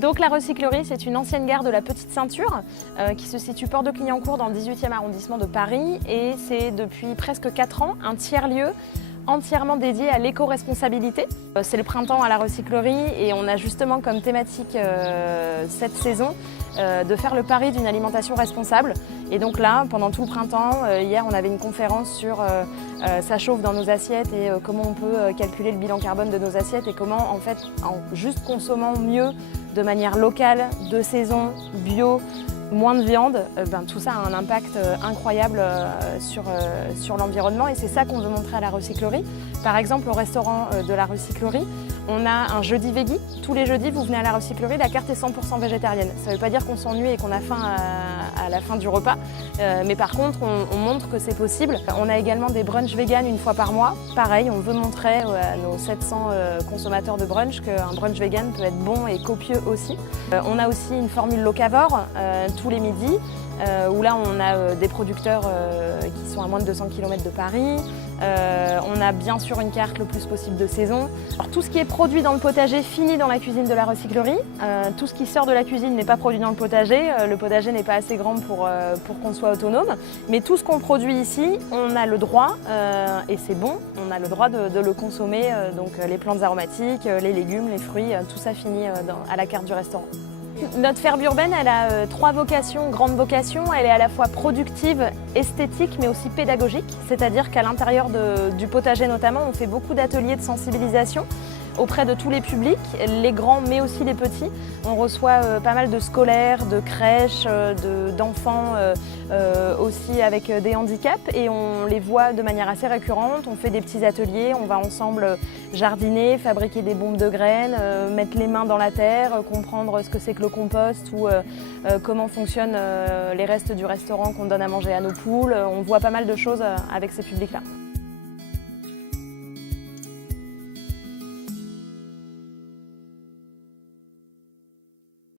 Donc la recyclerie, c'est une ancienne gare de la Petite Ceinture qui se situe Porte de Clignancourt dans le 18e arrondissement de Paris, et c'est depuis presque 4 ans un tiers-lieu entièrement dédié à l'éco-responsabilité. C'est le printemps à la recyclerie et on a justement comme thématique cette saison de faire le pari d'une alimentation responsable. Et donc là, pendant tout le printemps, hier on avait une conférence sur ça chauffe dans nos assiettes et comment on peut calculer le bilan carbone de nos assiettes et comment en fait, en juste consommant mieux, de manière locale, de saison, bio, moins de viande, tout ça a un impact incroyable sur l'environnement, et c'est ça qu'on veut montrer à la recyclerie. Par exemple, au restaurant de la recyclerie, on a un jeudi veggie. Tous les jeudis, vous venez à la recyclerie, la carte est 100% végétarienne. Ça ne veut pas dire qu'on s'ennuie et qu'on a faim à la fin du repas, mais par contre, on montre que c'est possible. On a également des brunchs vegan une fois par mois. Pareil, on veut montrer à nos 700 consommateurs de brunch qu'un brunch vegan peut être bon et copieux aussi. On a aussi une formule locavore tous les midis, où là on a des producteurs qui sont à moins de 200 km de Paris. On a bien sûr une carte le plus possible de saison. Alors, tout ce qui est produit dans le potager finit dans la cuisine de la recyclerie. Tout ce qui sort de la cuisine n'est pas produit dans le potager. Le potager n'est pas assez grand pour qu'on soit autonome. Mais tout ce qu'on produit ici, on a le droit, et c'est bon, on a le droit de le consommer. Donc les plantes aromatiques, les légumes, les fruits, tout ça finit à la carte du restaurant. Notre ferme urbaine, elle a 3 vocations, grandes vocations. Elle est à la fois productive, esthétique, mais aussi pédagogique. C'est-à-dire qu'à l'intérieur du potager notamment, on fait beaucoup d'ateliers de sensibilisation auprès de tous les publics, les grands mais aussi les petits. On reçoit pas mal de scolaires, de crèches, d'enfants aussi avec des handicaps, et on les voit de manière assez récurrente. On fait des petits ateliers, on va ensemble jardiner, fabriquer des bombes de graines, mettre les mains dans la terre, comprendre ce que c'est que le compost ou comment fonctionnent les restes du restaurant qu'on donne à manger à nos poules. On voit pas mal de choses avec ces publics-là.